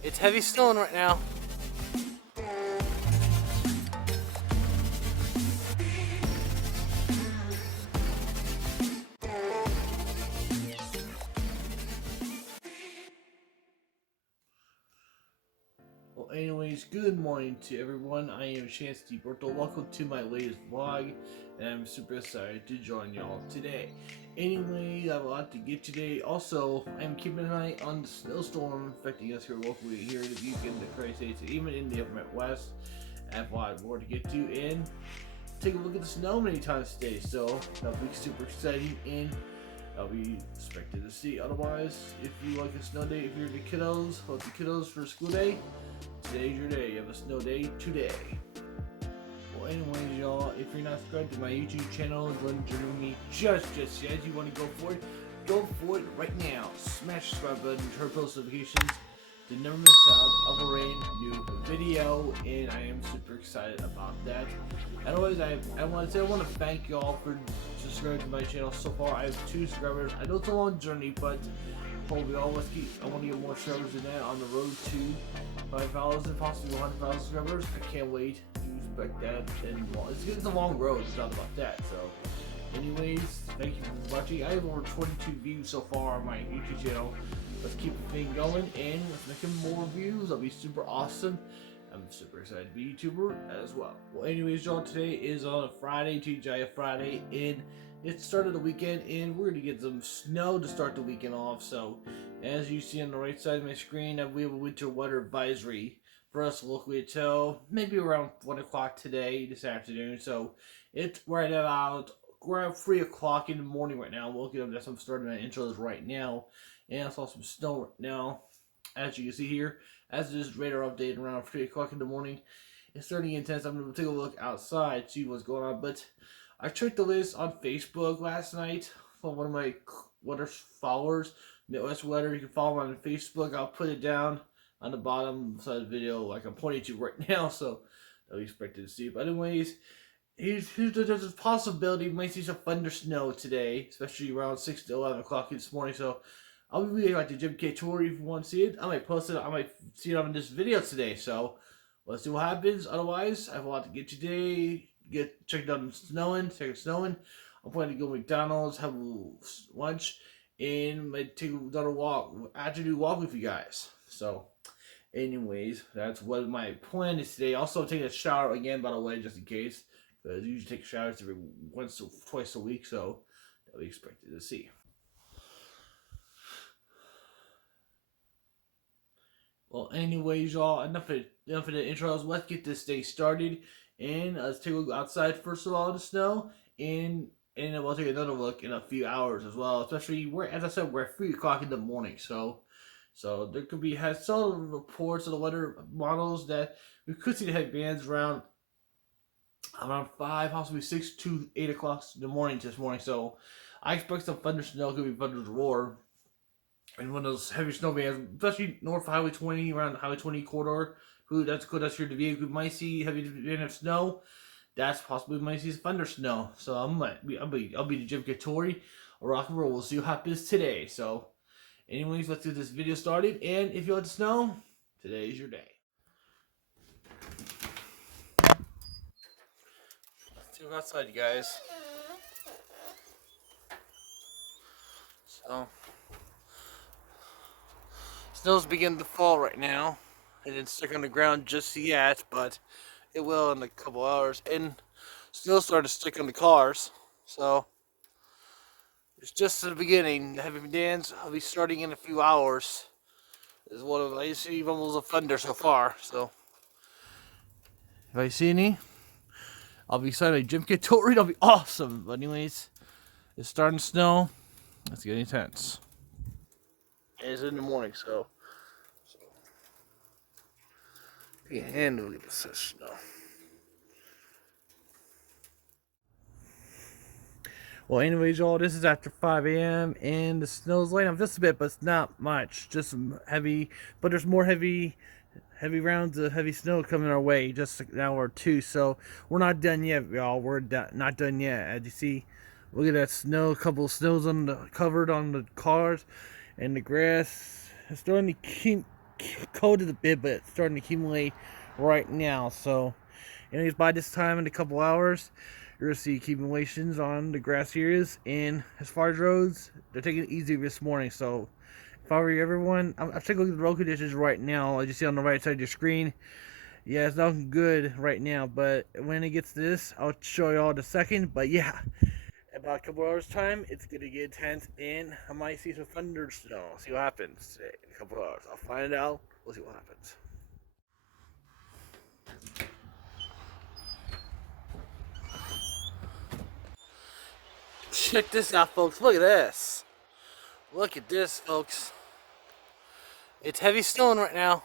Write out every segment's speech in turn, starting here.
It's heavy snowing right now. Well, anyways, good morning to everyone. I am Chance DeBerto. Welcome to my latest vlog, and I'm super excited to join y'all today. Anyway, I have a lot to get today. Also, I'm keeping an eye on the snowstorm affecting us here locally here in the weekend, the Crazy States, even in the upper Midwest. I have a lot more to get to, and take a look at the snow many times today. So that'll be super exciting, and I'll be expected to see. Otherwise, if you like a snow day, if you're the kiddos, hope the kiddos for school day, today's your day. You have a snow day today. Well, anyways, y'all, if you're not subscribed to my YouTube channel, join me just yet. You want to go for it right now. Smash the subscribe button, turn post notifications to never miss out of a brand new video, and I am super excited about that. Otherwise, I want to thank y'all for subscribing to my channel so far. I have 2 subscribers. I know it's a long journey, but hopefully I want to get more subscribers than that on the road to 5,000, possibly 100,000 subscribers. I can't wait to expect that. And it's a long road. It's not about that. So, anyways, thank you for watching. I have over 22 views so far on my YouTube channel. Let's keep the thing going, and let's make some more views. That'll be super awesome. I'm super excited to be a YouTuber as well. Well, anyways, y'all, today is on a Friday, TGI Friday, and it started the weekend, and we're gonna get some snow to start the weekend off. So, as you see on the right side of my screen, we have a winter weather advisory for us locally until maybe around 1 o'clock today, this afternoon. So, it's right about around 3 o'clock in the morning right now. We'll get up. I'm starting my intros right now. And I saw some snow right now, as you can see here. As this radar update around 3 o'clock in the morning, it's starting intense. I'm going to take a look outside, see what's going on. But I checked the list on Facebook last night from one of my weather followers, Midwest Weather. You can follow him on Facebook. I'll put it down on the bottom side of the video like I'm pointing to right now, so I'll be expected to see. But anyways, there's a possibility we might see some ThunderSnow today, especially around 6 to 11 o'clock this morning. So I'll be really like the Jim Cantore if you want to see it. I might post it. I might see it on this video today. So let's see what happens. Otherwise, I have a lot to get today. Check it out snowing. Check it snowing. I'm planning to go to McDonald's, have a lunch, and might take another walk, afternoon walk with you guys. So, anyways, that's what my plan is today. Also, taking a shower again, by the way, just in case, because I usually take showers every once or twice a week. So that we expected to see. Well, anyways, y'all, enough of the intros. Let's get this day started, and let's take a look outside first of all, the snow, and then we'll take another look in a few hours as well. Especially, as I said, we're at 3 o'clock in the morning, so there could be some reports of the weather models that we could see the heavy bands around 5, possibly 6 to 8 o'clock in the morning this morning. So I expect some thunder snow, could be thunder roar. And one of those heavy snow bands, especially north of Highway 20, around the Highway 20 corridor, that's good. That's here to be. We might see heavy band of snow. That's possibly we might see some thunder snow. So I'll be the Jim Cantore or rock and roll. We'll see what happens today. So, anyways, let's get this video started. And if you like the snow, today is your day. Let's go outside, you guys. So. Snow's beginning to fall right now. It didn't stick on the ground just yet, but it will in a couple hours. And snow started to stick on the cars, so it's just the beginning. The heavy bands will be starting in a few hours. Is one of I see rumbles of thunder so far. So if I see any, I'll be excited. Jim Cantore, that'll be awesome. But anyways, it's starting to snow. It's getting intense. It's in the morning, so you can handle it with such snow. Well, anyways, y'all, this is after 5 a.m. and the snow's laying up just a bit, but it's not much. Just some heavy, but there's more heavy rounds of heavy snow coming our way just an hour or two. So we're not done yet, y'all. We're not done yet. As you see, look at that snow. A couple of snows covered on the cars and the grass. It's starting to coated a bit, but it's starting to accumulate right now. So, anyways, by this time in a couple hours, you're gonna see accumulations on the grass areas. And as far as roads, they're taking it easy this morning. So, if I were you, everyone, I'm taking a look at the road conditions right now. As you see on the right side of your screen, yeah, it's not good right now. But when it gets to this, I'll show you all in a second. But yeah, about a couple hours time, it's gonna get intense, and I might see some ThunderSnow. See what happens today in a couple hours. I'll find out. We'll see what happens. Check this out, folks. Look at this. Look at this, folks. It's heavy snowing right now.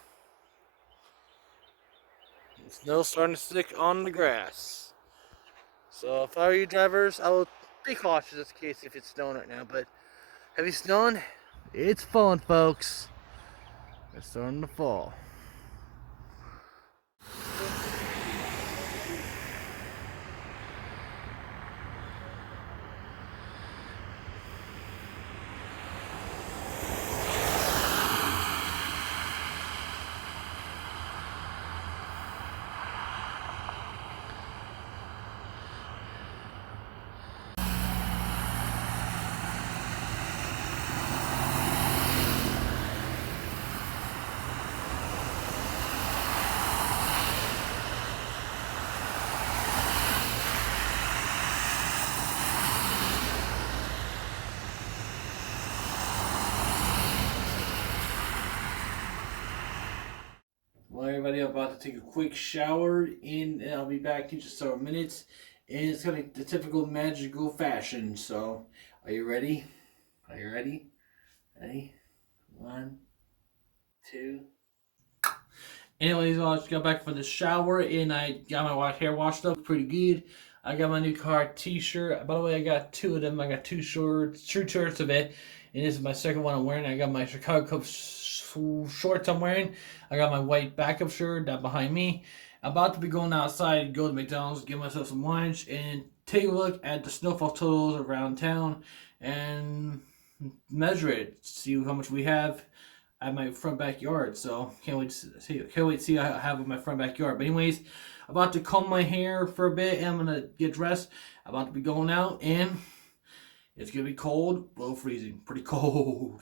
The snow's starting to stick on the grass. So if I were you drivers, I would be cautious in case if it's snowing right now. But heavy snowing, it's falling, folks. It's starting to fall. Well, everybody, I'm about to take a quick shower, and I'll be back in just several minutes. And it's gonna be the typical magical fashion. So, are you ready? Are you ready? Ready? 1, 2. Anyways, I just got back from the shower, and I got my hair washed up pretty good. I got my new car t-shirt. By the way, I got 2 of them. I got 2 shirts of it, and this is my second one I'm wearing. I got my Chicago Cubs shorts I'm wearing. I got my white backup shirt that behind me. I'm about to be going outside, go to McDonald's, get myself some lunch, and take a look at the snowfall totals around town and measure it, see how much we have at my front backyard. So can't wait to see what I have in my front backyard. But anyways, about to comb my hair for a bit, and I'm gonna get dressed. I'm about to be going out, and it's gonna be cold, below freezing, pretty cold.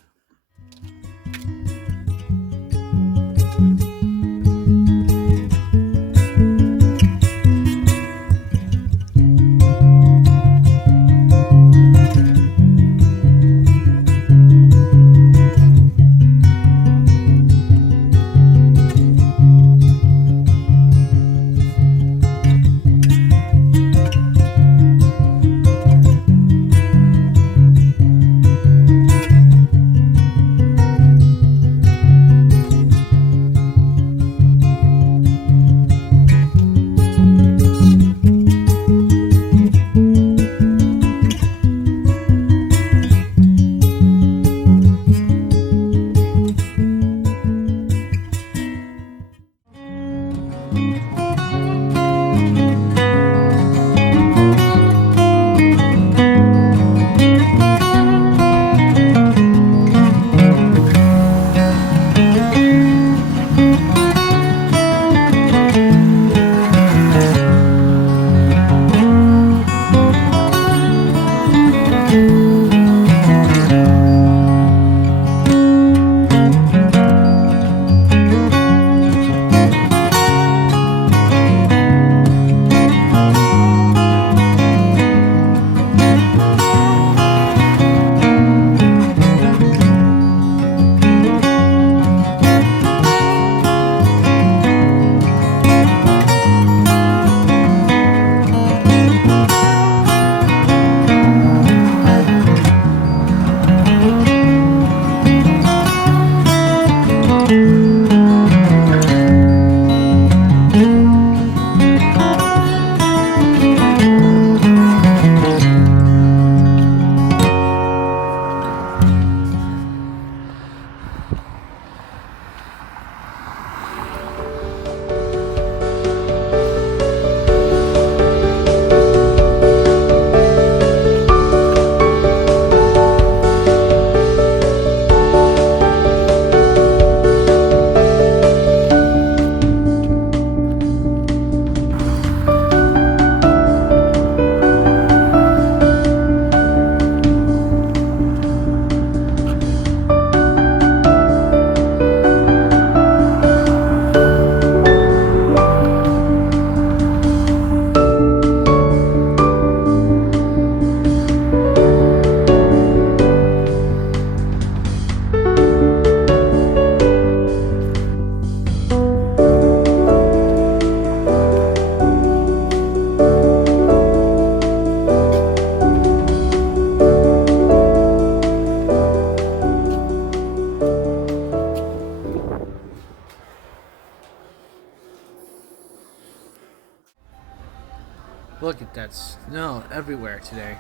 Look at that snow everywhere today.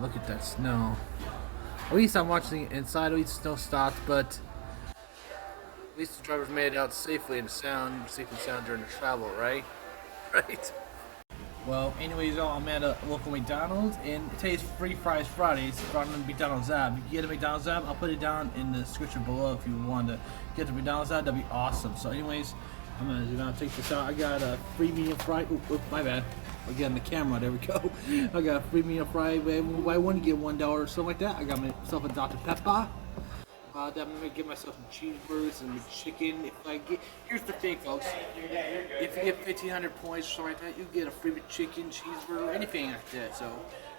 Look at that snow. At least I'm watching it inside. At least the snow stopped, but at least the drivers made it out safely and sound during the travel, right? Right. Well, anyways, y'all, I'm at a local McDonald's, and today's Free Fries Fridays from the McDonald's app. If you get a McDonald's app, I'll put it down in the description below if you want to get the McDonald's app. That'd be awesome. So, anyways, I'm gonna take this out. I got a free medium fry. Oop, my bad. I'll get on the camera. There we go. I got a free medium fry. Buy one, get $1 or something like that. I got myself a Dr. Pepper. I'm gonna get myself some cheeseburgers and chicken. Here's the thing, folks. If you get 1,500 points or something like that, you get a free chicken, cheeseburger, anything like that. So,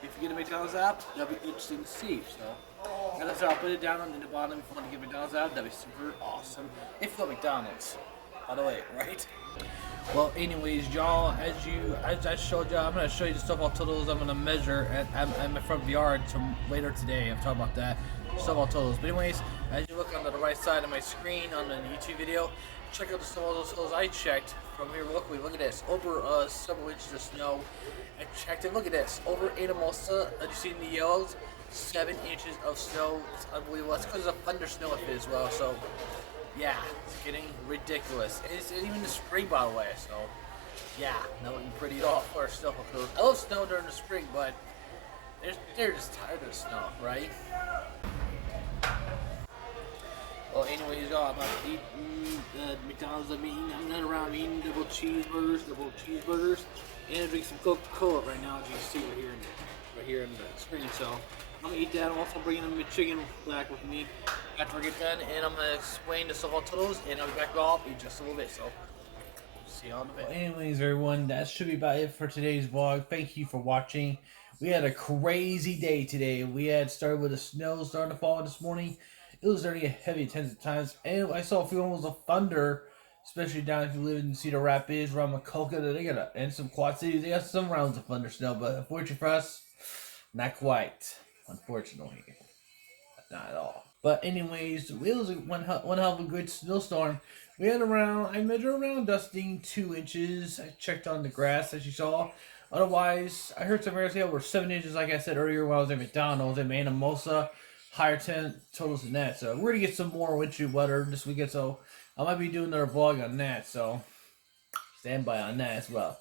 if you get a McDonald's app, that'll be interesting to see. So, and so I'll put it down on the bottom if you want to get McDonald's app. That'd be super awesome. If you got McDonald's, by the way, right? Well, anyways, y'all, as I showed y'all, I'm gonna show you the stuff all totals I'm gonna measure at my front yard later today. I'm talking about that stuff all totals. But anyways, as you look on the right side of my screen on the YouTube video, check out the stuff all those totals I checked from here locally. Look at this, over several inches of snow. I checked it. Look at this, over Anamosa. As you see in the yellows, 7 inches of snow. It's unbelievable. That's because of ThunderSnow up here as well. So. Yeah, it's getting ridiculous. It's even the spring, by the way, so yeah, not looking pretty at all for snow. I love snow during the spring, but they're just tired of snow, right? Well, anyways, y'all, I'm about to eat McDonald's. I'm not around eating double cheeseburgers, and I drink some Coca-Cola right now, as you can see right here in the screen. So I'm gonna eat that. I'm also bringing the chicken back with me after I get done, and I'm gonna explain the stuff on totals, and I'll be back off in just a little bit. So see you on the bit. Well, anyways, everyone, that should be about it for today's vlog. Thank you for watching. We had a crazy day today. We had started with the snow starting to fall this morning. It was starting to get heavy at times, and I saw a few moments of thunder, especially down if you live in Cedar Rapids, around Macoka. They got and some Quad Cities. They got some rounds of thunder snow, but unfortunately for us, not quite. Unfortunately, not at all. But anyways, it was one hell of a good snowstorm. We had I measured around dusting 2 inches. I checked on the grass as you saw. Otherwise, I heard some areas say over 7 inches, like I said earlier while I was at McDonald's in Anamosa. Higher 10 totals than that. So we're gonna get some more wintry weather this weekend. So I might be doing another vlog on that. So stand by on that as well.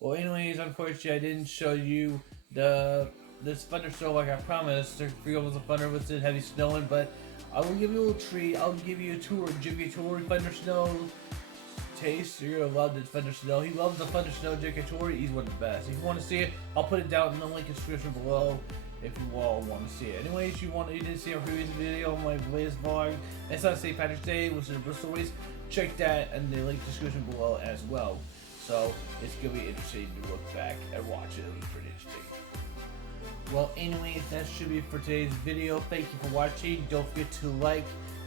Well, anyways, unfortunately, I didn't show you this thunderstorm like I promised. There's 3 levels of thunder with it, heavy snowing, but I will give you a little treat. I'll give you a tour of Jim Cantore thundersnow taste. You're gonna love this thundersnow. He loves the thundersnow. Jim Cantore, he's one of the best. If you want to see it, I'll put it down in the link in the description below. If you all want to see it. Anyways, you didn't see our previous video on my latest vlog. It's on St. Patrick's Day, which is a Bristol race. Check that in the link description below as well. So it's gonna be interesting to look back and watch it. It was pretty interesting. Well, anyways, that should be it for today's video. Thank you for watching. Don't forget to like,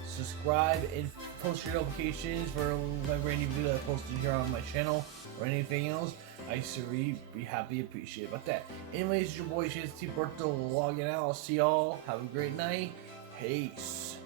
subscribe, and post your notifications for my brand new video that I posted here on my channel or anything else. I certainly be happy and appreciate about that. Anyways, it's your boy Chance T. Berto logging out. I'll see y'all. Have a great night. Peace.